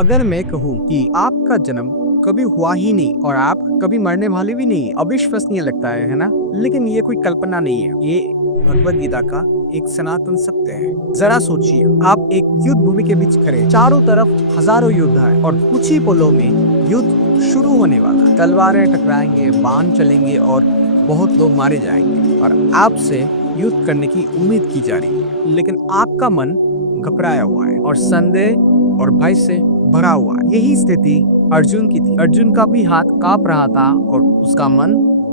अगर मैं कहूँ कि आपका जन्म कभी हुआ ही नहीं और आप कभी मरने वाले भी नहीं, अविश्वसनीय लगता है ना? लेकिन ये कोई कल्पना नहीं है, ये भगवत गीता का एक सनातन सत्य है। जरा सोचिए, आप एक युद्ध भूमि के बीच खड़े, चारों तरफ हजारों योद्धा हैं और कुछ ही पलों में युद्ध शुरू होने वाला है। तलवारें टकराएंगे, बाण चलेंगे और बहुत लोग मारे जाएंगे और आपसे युद्ध करने की उम्मीद की जा रही है, लेकिन आपका मन घबराया हुआ है और संदेह और भय से भरा हुआ है। यही स्थिति अर्जुन की थी। अर्जुन का भी हाथ कांप रहा था और उसका मन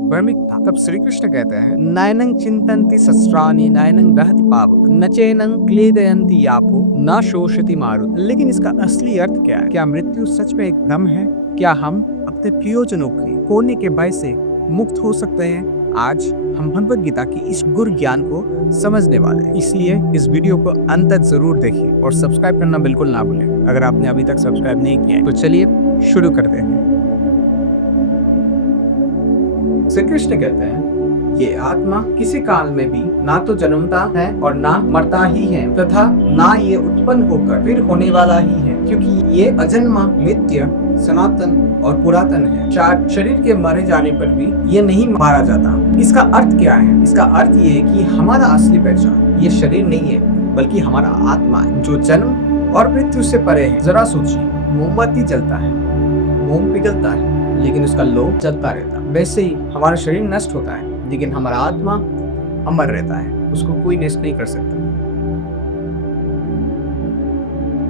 भ्रमित था। तब श्री कृष्ण कहते हैं, नैनं चिंतन्ति शस्त्राणि नैनं दहति पावक न चैनं क्लेदयन्ति यापो न शोषति मारुत। लेकिन इसका असली अर्थ क्या है? क्या मृत्यु सच में एक भ्रम है? क्या हम अपने प्रियजनों के खोने के भय से मुक्त हो सकते हैं? आज हम भगवत गीता की इस गुर ज्ञान को समझने वाले हैं, इसलिए इस वीडियो को अंत तक जरूर देखिए और सब्सक्राइब करना बिल्कुल ना भूलें अगर आपने अभी तक सब्सक्राइब नहीं किया है। तो चलिए शुरू करते हैं। श्री कृष्ण कहते हैं, ये आत्मा किसी काल में भी ना तो जन्मता है और ना मरता ही है तथा ना ये उत्पन्न होकर फिर होने वाला ही है, क्योंकि ये अजन्मा, नित्य, सनातन और पुरातन है। शरीर के मारे जाने पर भी ये नहीं मारा जाता। इसका अर्थ क्या है? इसका अर्थ ये है कि हमारा असली पहचान ये शरीर नहीं है, बल्कि हमारा आत्मा है, जो जन्म और मृत्यु से परे है। जरा सोचिए, मोमबत्ती जलता है, मोम पिघलता है, लेकिन उसका लो जलता रहता है। वैसे ही हमारा शरीर नष्ट होता है, लेकिन हमारा आत्मा अमर रहता है, उसको कोई नष्ट नहीं कर सकता।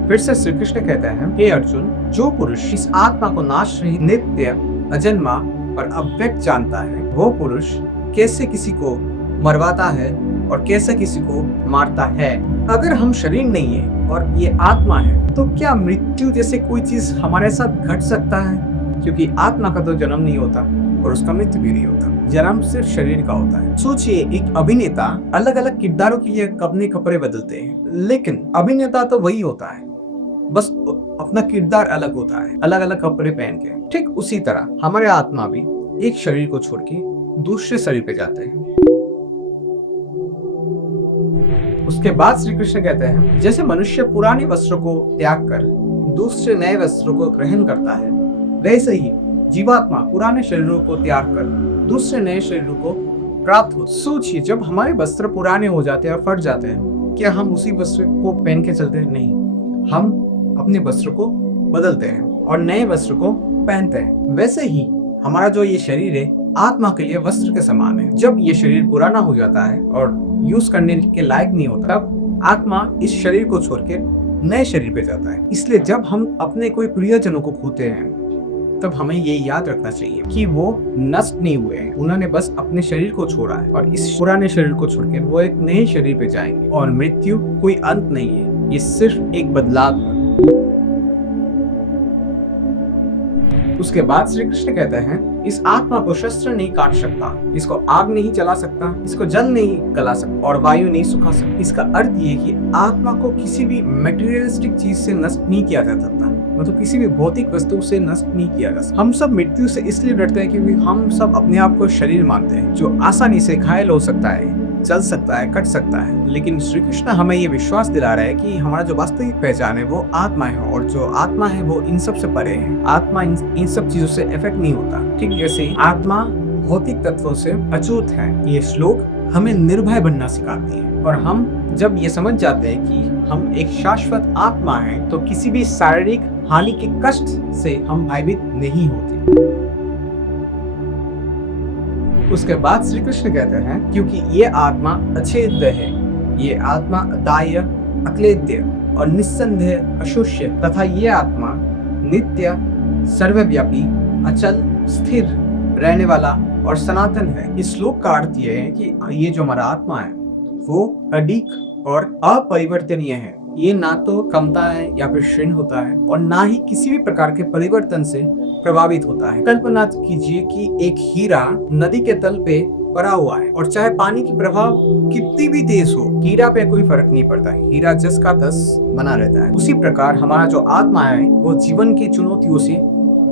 फिर से श्री कृष्ण कहते हैं, हे अर्जुन, जो पुरुष इस आत्मा को नाश रहित, नित्य, अजन्मा और अव्यक्त जानता है, वो पुरुष कैसे किसी को मरवाता है और कैसे किसी को मारता है। अगर हम शरीर नहीं है और ये आत्मा है, तो क्या मृत्यु जैसे कोई चीज हमारे साथ घट सकता है? क्योंकि आत्मा का तो जन्म नहीं होता और उसका मृत्यु भी नहीं होता। जन्म सिर्फ शरीर का होता है। सोचिए, एक अभिनेता अलग अलग किरदारों के लिए अपने कपड़े बदलते हैं, लेकिन अभिनेता तो वही होता है, बस अपना किरदार अलग होता है, अलग अलग कपड़े पहन के। ठीक उसी तरह हमारे आत्मा भी एक शरीर को छोड़ के दूसरे शरीर पे जाते हैं। उसके बाद श्री कृष्ण कहते हैं, जैसे मनुष्य पुराने वस्त्रों को त्याग कर दूसरे नए वस्त्रों को ग्रहण करता है, वैसे ही जीवात्मा पुराने शरीरों को त्याग कर दूसरे नए शरीरों को प्राप्त हो। सोचिए, जब हमारे वस्त्र पुराने हो जाते हैं और फट जाते हैं, क्या हम उसी वस्त्र को पहन के चलते हैं? नहीं, हम अपने वस्त्र को बदलते हैं और नए वस्त्र को पहनते हैं। वैसे ही हमारा जो ये शरीर है, आत्मा के लिए वस्त्र के समान है। जब ये शरीर पुराना हो जाता है और यूज करने के लायक नहीं होता, तब आत्मा इस शरीर को छोड़ के नए शरीर पे जाता है। इसलिए जब हम अपने कोई प्रियजनों को खोते हैं, तब हमें ये याद रखना चाहिए कि वो नष्ट नहीं हुए हैं, उन्होंने बस अपने शरीर को छोड़ा है और इस पुराने शरीर को छोड़कर वो एक नए शरीर पे जाएंगे। और मृत्यु कोई अंत नहीं है, ये सिर्फ एक बदलाव है। उसके बाद श्री कृष्ण कहते हैं, इस आत्मा को शस्त्र नहीं काट सकता, इसको आग नहीं जला सकता, इसको जल नहीं गला सकता और वायु नहीं सुखा सकता। इसका अर्थ ये है कि आत्मा को किसी भी मटेरियलिस्टिक चीज से नष्ट नहीं किया जा सकता, मतलब किसी भी भौतिक वस्तु से नष्ट नहीं किया जा सकता। हम सब मृत्यु से इसलिए डरते हैं क्योंकि हम सब अपने आप को शरीर मानते हैं, जो आसानी से घायल हो सकता है, चल सकता है, कट सकता है। लेकिन श्री कृष्ण हमें ये विश्वास दिला रहा है कि हमारा जो वास्तविक पहचान है वो आत्मा है, और जो आत्मा है वो इन सब से परे है। आत्मा इन सब चीजों से इफेक्ट नहीं होता। ठीक जैसे आत्मा भौतिक तत्वों से अछूत है। ये श्लोक हमें निर्भय बनना सिखाती है, और हम जब ये समझ जाते हैं कि हम एक शाश्वत आत्मा है, तो किसी भी शारीरिक हानि के कष्ट से हम भयभीत नहीं होते। उसके बाद श्री कृष्ण कहते हैं, क्योंकि ये आत्मा अछेद्य है, ये आत्मा अदाह्य, अक्लेद्य और निस्संदेह अशोष्य तथा ये आत्मा नित्य, सर्वव्यापी, अचल, स्थिर रहने वाला और सनातन है। इस श्लोक का अर्थ ये है कि ये जो हमारा आत्मा है वो अडिग और अपरिवर्तनीय है। ये ना तो कमता है या फिर क्षीण होता है और ना ही किसी भी प्रकार के परिवर्तन से प्रभावित होता है। कल्पना कीजिए कि एक हीरा नदी के तल पे पड़ा हुआ है और चाहे पानी की प्रभाव कितनी भी तेज हो, हीरा पे कोई फर्क नहीं पड़ता है, हीरा जस का तस बना रहता है। उसी प्रकार हमारा जो आत्मा है वो जीवन की चुनौतियों से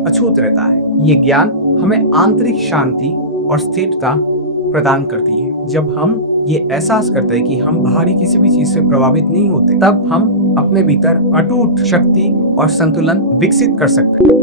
अछूत रहता है। ये ज्ञान हमें आंतरिक शांति और स्थिरता प्रदान करती है। जब हम ये एहसास करते हैं कि हम बाहरी किसी भी चीज से प्रभावित नहीं होते, तब हम अपने भीतर अटूट शक्ति और संतुलन विकसित कर सकते हैं।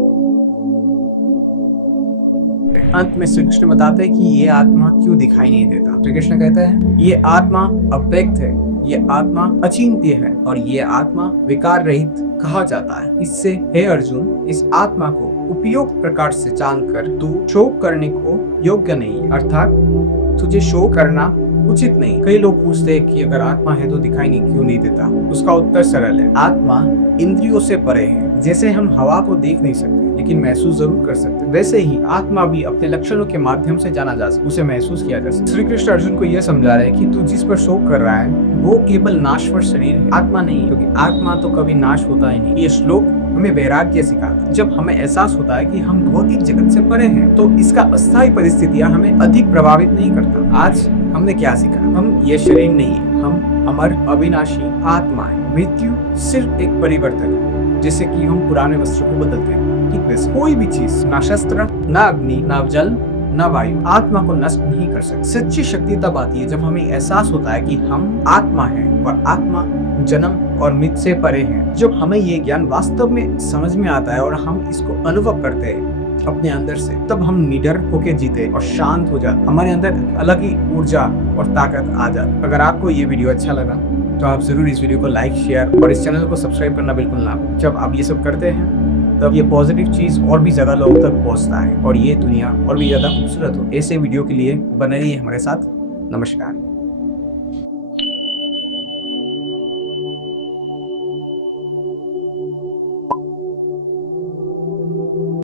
अंत में श्री कृष्ण बताते हैं कि ये आत्मा क्यों दिखाई नहीं देता। श्री कृष्ण कहते हैं ये आत्मा अव्यक्त है, ये आत्मा अचिंत्य है और ये आत्मा विकार रहित कहा जाता है। इससे हे अर्जुन, इस आत्मा को उपयुक्त प्रकार से जानकर तू शोक करने को योग्य नहीं, अर्थात तुझे शोक करना उचित नहीं। कई लोग पूछते हैं कि अगर आत्मा है तो दिखाई नहीं क्यों नहीं देता। उसका उत्तर सरल है, आत्मा इंद्रियों से परे है। जैसे हम हवा को देख नहीं सकते लेकिन महसूस जरूर कर सकते, वैसे ही आत्मा भी अपने लक्षणों के माध्यम से जाना जा सकता, उसे महसूस किया जा सकता। श्री कृष्ण अर्जुन को यह समझा रहे हैं कि तू जिस पर शोक कर रहा है वो केवल नाशवर शरीर है, आत्मा नहीं, क्योंकि आत्मा तो कभी नाश होता ही नहीं। ये श्लोक हमें वैराग्य सिखाता है। जब हमें एहसास होता है कि हम भौतिक जगत से परे हैं तो इसका अस्थायी परिस्थितियां हमें अधिक प्रभावित नहीं करता। आज हमने क्या सीखा? हम ये शरीर नहीं है, हम अमर अविनाशी आत्मा है। मृत्यु सिर्फ एक परिवर्तन है, जैसे कि हम पुराने वस्त्र को बदलते हैं। ठीक वैसे कोई भी चीज, ना शस्त्र, ना अग्नि, ना जल, ना वायु, आत्मा को नष्ट नहीं कर सकती। सच्ची शक्ति तब आती है जब हमें एहसास होता है कि हम आत्मा हैं और आत्मा जन्म और मृत्यु से परे है। जब हमें ये ज्ञान वास्तव में समझ में आता है और हम इसको अनुभव करते हैं अपने अंदर से, तब हम निडर होके जीते और शांत हो जाते। हमारे अंदर अलग ही ऊर्जा और ताकत आ जाती। अगर आपको ये वीडियो अच्छा लगा तो आप जरूर इस वीडियो को लाइक, शेयर और इस चैनल को सब्सक्राइब करना बिल्कुल ना भूलें। जब आप ये सब करते हैं तब ये पॉजिटिव चीज और भी ज्यादा लोगों तक पहुंचता है और ये दुनिया और भी ज्यादा खूबसूरत हो। ऐसे वीडियो के लिए बने रहिए हमारे साथ। नमस्कार।